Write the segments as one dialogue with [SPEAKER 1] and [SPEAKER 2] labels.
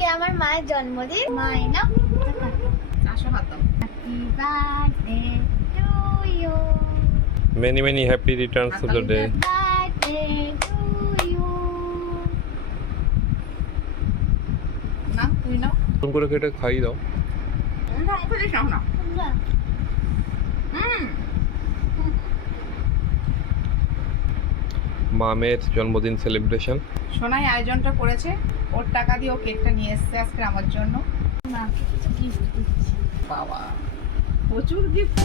[SPEAKER 1] আজকে আমার মায়ের জন্মদিন। মাই না
[SPEAKER 2] আসো হাত
[SPEAKER 1] happy birthday to you
[SPEAKER 3] Many, many happy returns of the day.
[SPEAKER 1] Birthday to you
[SPEAKER 2] না তুই
[SPEAKER 3] করে কেটে খাই দাও। মামের জন্মদিন সেলিব্রেশন
[SPEAKER 2] সোনাই আয়োজনটা করেছে। ওর টাকা দিয়ে ও কেকটা নিয়ে এসেছে আজকে আমার জন্য। বাবা প্রচুর গিফট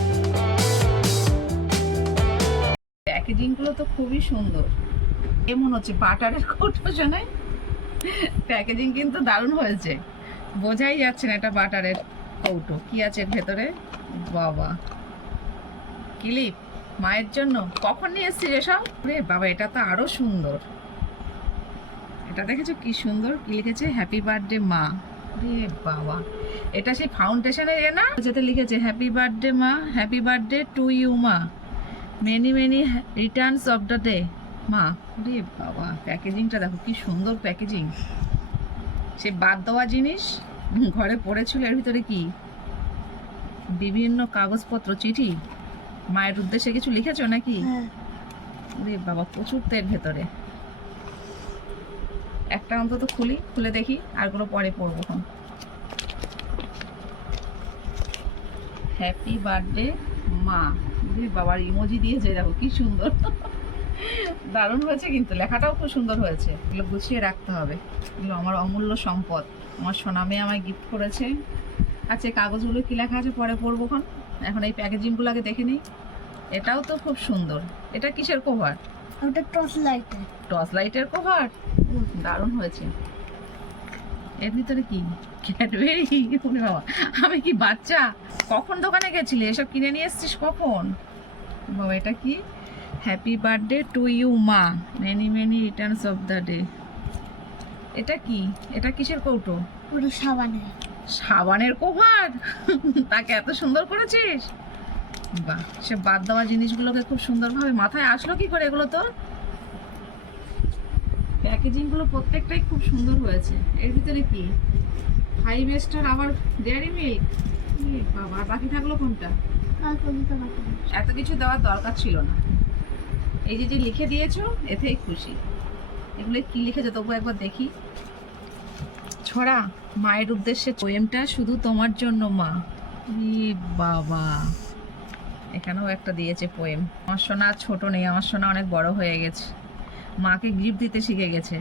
[SPEAKER 2] প্যাকেজিংগুলো তো খুবই সুন্দর। কেমন হচ্ছে বাটারের কৌটো শোনাই প্যাকেজিং কিন্তু দারুণ হয়েছে। বোঝাই যাচ্ছে না এটা বাটারের কৌটো। কি আছে ভেতরে? বাবা। ক্লিপ মায়ের জন্য। কখন নিয়ে এসছিস এসব? রে বাবা এটা তো আরও সুন্দর। এটা দেখেছ কি সুন্দর? কি লিখেছে? হ্যাপি বার্থডে মা। রে বাবা। এটা সেই ফাউন্ডেশনের এ না? যেতে লিখেছে হ্যাপি বার্থডে মা। হ্যাপি বার্থডে টু ইউ মা। Many many returns of the day মা। রে বাবা প্যাকেজিংটা দেখো কি সুন্দর প্যাকেজিং সে বাদ দেওয়া জিনিস ঘরে পড়েছিল এর ভিতরে কি? বিভিন্ন কাগজপত্র চিঠি। মায়ের উদ্দেশ্যে কিছু লিখেছো নাকি?
[SPEAKER 1] হ্যাঁ।
[SPEAKER 2] রে বাবা প্রচুর তো এর ভেতরে। একটা অন্তত খুলি, খুলে দেখি আরগুলো পরে পড়ব এখন। হ্যাপি বার্থডে মা। বাবার ইমোজি দিয়ে দিয়েছে, দেখো কি সুন্দর। দারুণ হয়েছে কিন্তু, লেখাটাও খুব সুন্দর হয়েছে। এগুলো গুছিয়ে রাখতে হবে। এগুলো আমার অমূল্য সম্পদ। আমার সোনামে আমায় গিফট করেছে। আচ্ছা কাগজগুলো কি লেখা আছে? পরে পড়ব এখন। এখন এই প্যাকেজিংগুলো আগে দেখে নিই। এটাও তো খুব সুন্দর। এটা কিসের কভার
[SPEAKER 1] ওটা টর্চ লাইট
[SPEAKER 2] টর্চ লাইটের কভার দারুণ হয়েছে। এর ভিতরে কি? ক্যাডবেরি ওরে বাবা। আমি কি বাচ্চা? কখন দোকানে গেছিলি? এসব কিনে নিয়ে এসছিস কখন? বাবা এটা কি? হ্যাপি বার্থডে টু ইউ মা। Many many returns of the day এটা কি? এটা কিসের কৌটো?
[SPEAKER 1] ওটা সাবানে
[SPEAKER 2] সাবানের কভার তাকে এত সুন্দর করেছিস? বাহ সে বাদ দেওয়া জিনিসগুলোকে খুব সুন্দরভাবে মাথায় আসলো কি করে এগুলো তোর? প্যাকেজিংগুলো প্রত্যেকটাই খুব সুন্দর হয়েছে। এর ভিতরে কি? ফাইভ স্টার আবার ডেয়ারি মিল্ক বাবা আর বাকি থাকল কোনটা। এত কিছু দেওয়ার দরকার ছিল না। এই যে যে লিখে দিয়েছ এতেই খুশি। এগুলো কি লিখেছে তবু একবার দেখি। ছড়া মায়ের উদ্দেশ্যে পোয়েমটা শুধু তোমার জন্য মা। বাবা। এখানেও একটা দিয়েছে পোয়েম আমার সোনা ছোট নেই, আমার সোনা অনেক বড় হয়ে গেছে। মাকে গিফট দিতে শিখে গেছে।